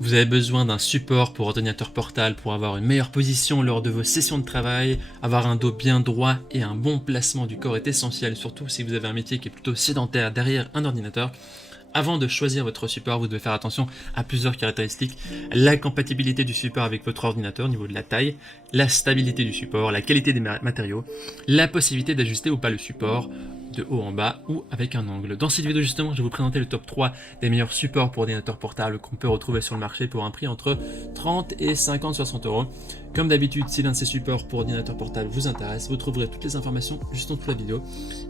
Vous avez besoin d'un support pour ordinateur portable pour avoir une meilleure position lors de vos sessions de travail, avoir un dos bien droit et un bon placement du corps est essentiel, surtout si vous avez un métier qui est plutôt sédentaire derrière un ordinateur. Avant de choisir votre support, vous devez faire attention à plusieurs caractéristiques. La compatibilité du support avec votre ordinateur au niveau de la taille, la stabilité du support, la qualité des matériaux, la possibilité d'ajuster ou pas le support de haut en bas ou avec un angle. Dans cette vidéo justement, je vais vous présenter le top 3 des meilleurs supports pour ordinateurs portables qu'on peut retrouver sur le marché pour un prix entre 30 et 50-60 euros. Comme d'habitude, si l'un de ces supports pour ordinateur portable vous intéresse, vous trouverez toutes les informations juste en dessous de la vidéo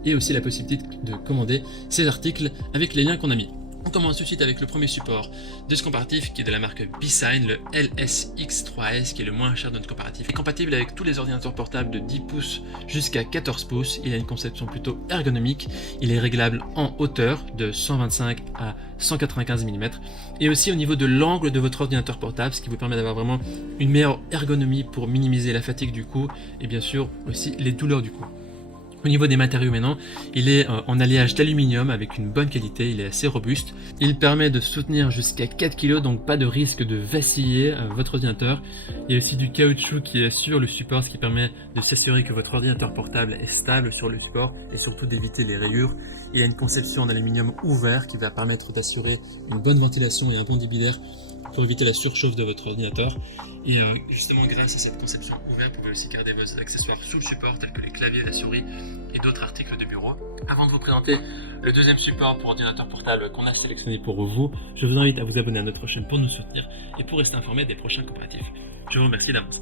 et aussi la possibilité de commander ces articles avec les liens qu'on a mis. On commence tout de suite avec le premier support de ce comparatif qui est de la marque BeSign, le LSX3S qui est le moins cher de notre comparatif. Il est compatible avec tous les ordinateurs portables de 10 pouces jusqu'à 14 pouces. Il a une conception plutôt ergonomique. Il est réglable en hauteur de 125 à 195 mm et aussi au niveau de l'angle de votre ordinateur portable, ce qui vous permet d'avoir vraiment une meilleure ergonomie pour minimiser la fatigue du cou et bien sûr aussi les douleurs du cou. Au niveau des matériaux maintenant, il est en alliage d'aluminium avec une bonne qualité, il est assez robuste. Il permet de soutenir jusqu'à 4 kg, donc pas de risque de vaciller votre ordinateur. Il y a aussi du caoutchouc qui assure le support, ce qui permet de s'assurer que votre ordinateur portable est stable sur le support et surtout d'éviter les rayures. Il a une conception en aluminium ouvert qui va permettre d'assurer une bonne ventilation et un bon débit d'air pour éviter la surchauffe de votre ordinateur. Et justement grâce à cette conception ouverte, vous pouvez aussi garder vos accessoires sous le support tels que les claviers, la souris et d'autres articles de bureau. Avant de vous présenter le deuxième support pour ordinateur portable qu'on a sélectionné pour vous, je vous invite à vous abonner à notre chaîne pour nous soutenir et pour rester informé des prochains comparatifs. Je vous remercie d'avance.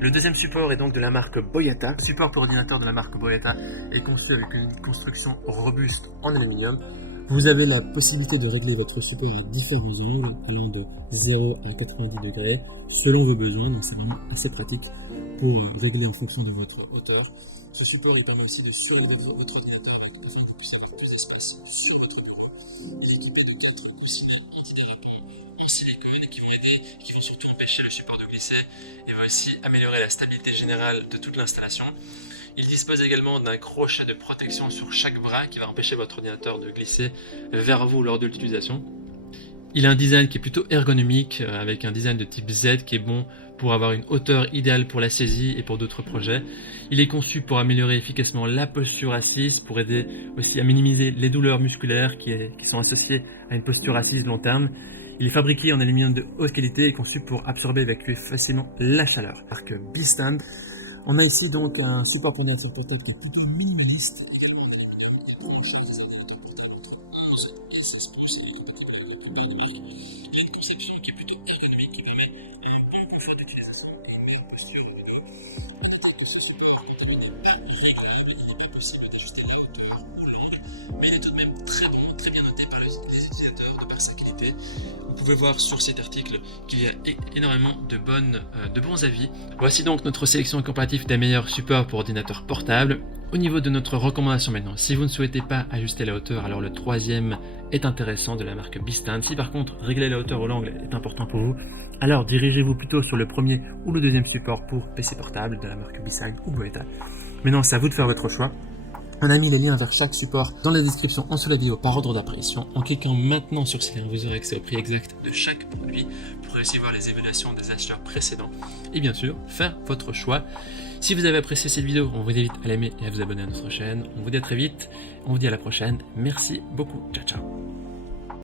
Le deuxième support est donc de la marque Boyata. Le support pour ordinateur de la marque Boyata est conçu avec une construction robuste en aluminium. Vous avez la possibilité de régler votre support à différents angles, allant de 0 à 90 degrés, selon vos besoins, donc c'est vraiment assez pratique pour régler en fonction de votre hauteur. Ce support il permet aussi de surélever votre ordinateur afin de pousser avec plus d'espace sur votre bureau. Il est équipé de 4 coussins antidérapants en silicone qui vont aider, qui vont surtout empêcher le support de glisser et vont aussi améliorer la stabilité générale de toute l'installation. Il dispose également d'un crochet de protection sur chaque bras qui va empêcher votre ordinateur de glisser vers vous lors de l'utilisation. Il a un design qui est plutôt ergonomique avec un design de type Z qui est bon pour avoir une hauteur idéale pour la saisie et pour d'autres projets. Il est conçu pour améliorer efficacement la posture assise, pour aider aussi à minimiser les douleurs musculaires qui sont associées à une posture assise long terme. Il est fabriqué en aluminium de haute qualité et conçu pour absorber et évacuer facilement la chaleur. Marque BeSign. On a ici donc un support pour ordinateur portable qui est plutôt minimaliste. Il a une conception qui est plutôt ergonomique qui permet un bon confort d'utilisation et une meilleure posture ergonomique. Notez que ce support n'est pas réglable, il n'est pas possible d'ajuster la hauteur ou l'angle, mais il est tout de même très bon, très bien noté par les utilisateurs de par sa qualité. Vous pouvez voir sur cet article qu'il y a énormément de bons avis. Voici donc notre sélection comparative des meilleurs supports pour ordinateur portable. Au niveau de notre recommandation maintenant, si vous ne souhaitez pas ajuster la hauteur, alors le troisième est intéressant de la marque BeSign. Si par contre régler la hauteur ou l'angle est important pour vous, alors dirigez-vous plutôt sur le premier ou le deuxième support pour PC portable de la marque BeSign ou Boyata. Maintenant c'est à vous de faire votre choix. On a mis les liens vers chaque support dans la description en dessous de la vidéo par ordre d'apparition. En cliquant maintenant sur ces liens, vous aurez accès au prix exact de chaque produit. Vous pourrez aussi voir les évaluations des acheteurs précédents et bien sûr faire votre choix. Si vous avez apprécié cette vidéo, on vous invite à l'aimer et à vous abonner à notre chaîne. On vous dit à très vite, on vous dit à la prochaine. Merci beaucoup, ciao ciao.